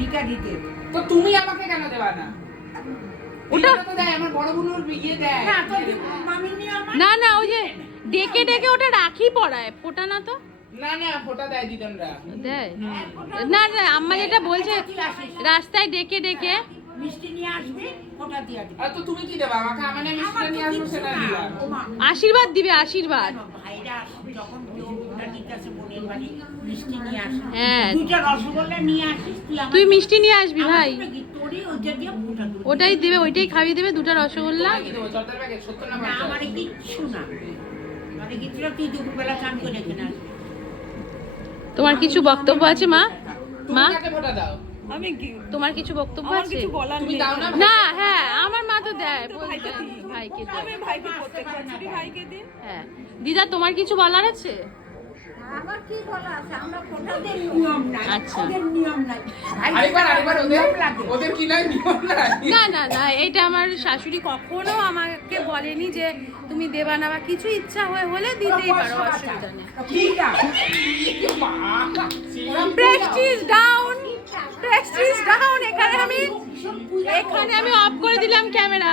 ভিখারিতে। তো তুমি আমাকে কেন দেবা না? ওটা তো দেয় আমার বড় বোনের বিয়ে দেয়। না তো মামি নিয়ে আমার না না ওই যে ডেকে ডেকে ওটা রাখি পড়ায়, ফোটা না তো না না ফোঁটা দেয় দিদনরা। দেয় না না, আম্মা যেটা বলছে রাস্তায় ডেকে ডেকে মিষ্টি নিয়ে আসবে, ওটা দিয়ে দিবে। আর তো তুমি কি দেবা আমাকে? মানে মিষ্টি নিয়ে আসবো সেটা দিলাম। আশীর্বাদ দিবে, আশীর্বাদ। ভাইরা যখন কেউ ওটা নিতে আসে বোনের বাড়ি, মিষ্টি নিয়ে আসে। হ্যাঁ। 2টা রসগোল্লা নিয়ে আসিস তুই মিষ্টি নিয়ে আসবি ভাই, তোরই ওইটা দিয়ে ফোঁটা দিবি। ওটাই দেবে, ওইটাই খাইয়ে দেবে, 2টা রসগোল্লা। কি দেবো? জর্দার প্যাকেট 70 না না 50? আমারে কিচ্ছু না, মানে কিচ্ছু না, তুই দুপুরবেলা চান করে রেখে না। তোমার কিছু বক্তব্য আছে মা? মা তুমি কাকে ফোঁটা দাও? আমি কি তোমার কিছু বক্তব্য আমার আছে? কিছু বলার তুমি নেই। দাও না? না হ্যাঁ, আমার মা তো দেয়, তো ভাইকে দিই। ভাইকে দেয়। আমি ভাইকে প্রত্যেক বছরই ভাইকে দিই। হ্যাঁ দিদা, তোমার কিছু বলার আছে? আমার কি বলা আছে, আমরা ফোঁটাদের নিয়ম নাই, আচ্ছা। ওদের নিয়ম নাই। আরেকবার ওদের কি নাই নিয়ম নাই? না না না, এটা আমার শাশুড়ি কখনো আমাকে বলেনি যে তুমি দেবা না, বা কিছু ইচ্ছা হলে দিতেই পারো, অসুবিধা নেই। ঠিক আছে। মা, প্রেস্টিজ ডাউন, প্রেস্টিজ ডাউন। এখানে আমি অফ করে দিলাম ক্যামেরা।